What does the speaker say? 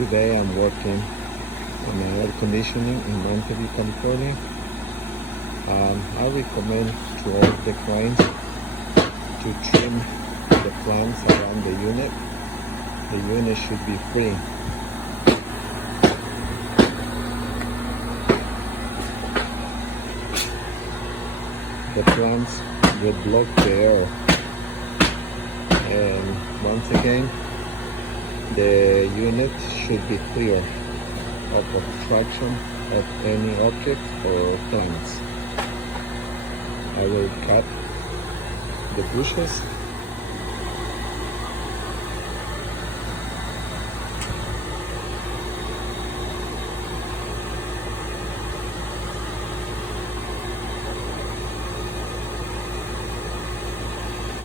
Today I'm working on air conditioning in Mountain View, California. I recommend to all the clients to trim the plants around the unit. The unit should be free. The plants will block the air, and once again the unit should be clear of obstruction of any object or plants. I will cut the bushes